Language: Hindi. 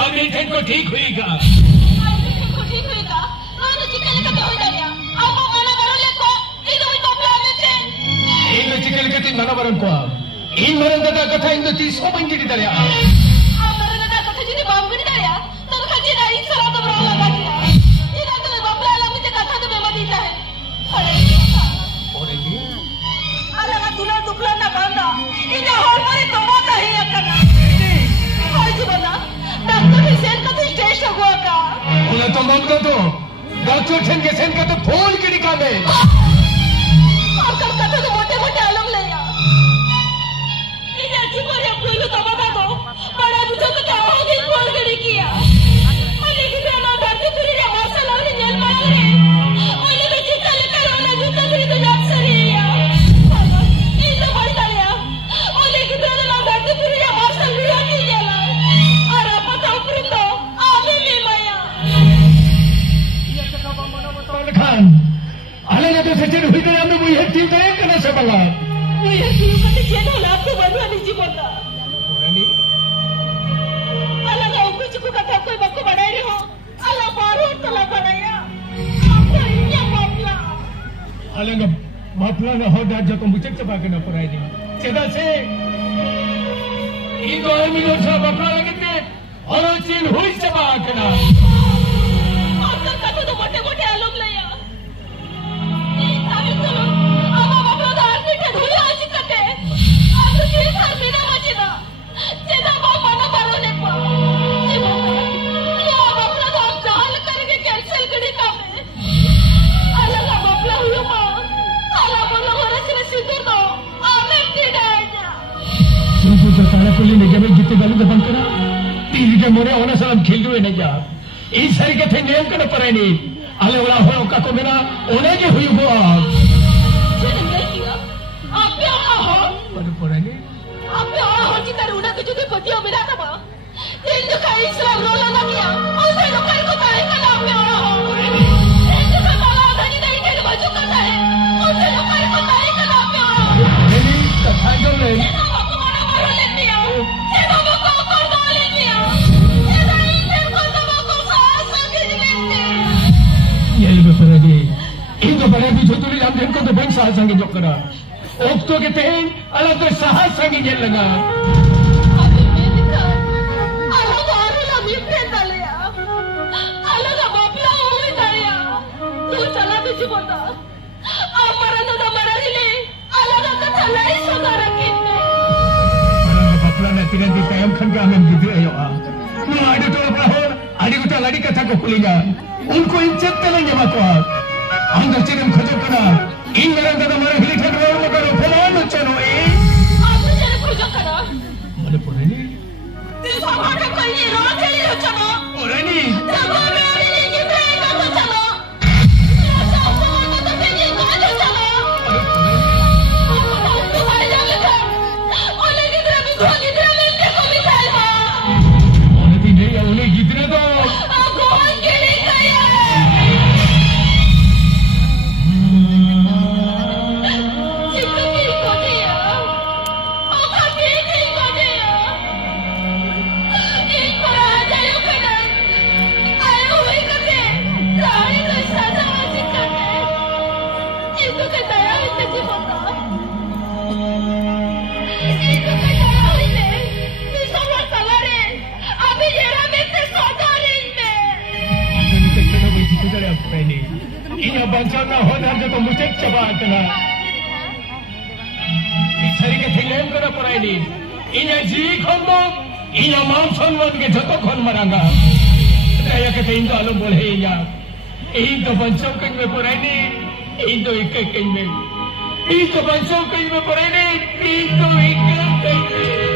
आगे ठेन को ठीक हुई का इन चिकल कति mana barang ko in barang da katha in ti so bangi di dare barang da katha jidi bam gidi dare tar khaji da in sala da bra la gadi ina to babla la mite katha to mema di jahe ore ni ala ga dula dupla na banda ina hor mari to mata hi akana hoy jibana doctor Hussein ka to stage lagwa ka उन्हें तो मामला तो डॉक्टर ठेन के सेन का तो फोन की निकाले और करता तो मोटे मोटे आलम ले या इन अच्छी कोई अपने लो तब बता दो बड़ा बुझो तो क्या हो गई कौन गड़ी किया अरे किसी ना डरते फिर ये मार्शल और ये जेल मार रहे ओले में चिट्टा लेकर ओले जूता फिर तो जाप सरी या इन तो बढ़ डालिया ओले किसी ना डरते फिर ये मार्शल लिया की जेला और आप तो ऊपर तो आमे में माया ये तो कब मना बताओ खान आले ने तो सच्चे हुई तो हमने वही ठीक है करना से बंगा वही ठीक है तो चेन होला आपको बनवा लीजिए बोलता नहीं अलग आपको चिकू का था कोई बक्को बनाए रहे हो अलग बारू तला बनाया आपको इन्या मापला आले ने मापला ने हो दाज को मुझे चबा के ना पराई नहीं चेदा से इन दो मिनट से मापला लगे थे और चीन हुई चबा के ना आपका कथा तो मोटे मोटे आलम ले या चलो अब बाबा तो आरती के धुई आजी कटे आज के सर बिना मचना चेदा बाबा ना बारो ने को या बाबा तो आप जान करके कैंसिल करी काम अलग बाबा हुआ मां आला बोलो हरे से सिद्धर दो आमे टिडाया सुबह तो तारा पुली ने जब गीत गालू तो बंद करा टीवी के मोरे होना सलाम खेल दो नहीं जा इस सारी के थे नियम करना पड़े नहीं आले वाला हो का को मेरा ओने के हुई हो आप क्या हो पर पड़े नहीं आप क्या हो जितना रोना के जुदे पतियों मेरा था मां इन जो का इस्लाम रोला ना किया उसे लोकल को काहे का नाम में हो इन जो का माला धनी नहीं के बाजू करता है उसे लोकल को काहे का नाम में हो नहीं कथा जो ले आपको मारा मारो लेती हो ये बाबा को कर दो लेती हो ये नहीं से को बाबा को सास संगे लेते ये ले पर दे इन तो बड़े भी छोटू जान दिन को तो बन साहस संगे जो करा ओक्तो के तेन अलग तो साहस संगे जेल लगा अभी मैं दिखा अलग और लमी प्रेता लिया अलग बापला हुई दरिया तू चला तुझे बता मरण तो मरा ले अलग का चला ही सुधा रखी बापला ने तीन दिन टाइम खन के हमें गिद्दे आयो मैं आड़े तो अपना हो आड़े को तो लड़ी कथा को खुलेगा उनको इज्जत करेंगे बापा अंदर चिरम खजो करा इन मेरा तो हमारे हिली ठग रहे हो करो फलान चलो ए आप जरा खुजो करा मने पड़े नहीं दिल हमारे कोई नहीं रो चली हो चलो पड़े नहीं जब मेरे लिए की प्रेम तो चलो सब तो तेरी गाल चलो तुम्हारे जाने था ओले की तरह भी गोली तरह मिलते को भी साइबा ओले भी नहीं ओले गिद्दे तो गोल गिरी गया इन बंचाना हो ना तो मुझे चबा करना इस तरीके से लेम करना पड़ेगी इन जी खंडो इन माम संवन के जतो खन मरांगा दया के इन तो आलम बोले या इन तो बंचों कहीं में पड़ेगी इन तो एक कहीं में इन तो बंचों कहीं में पड़ेगी इन तो एक कहीं में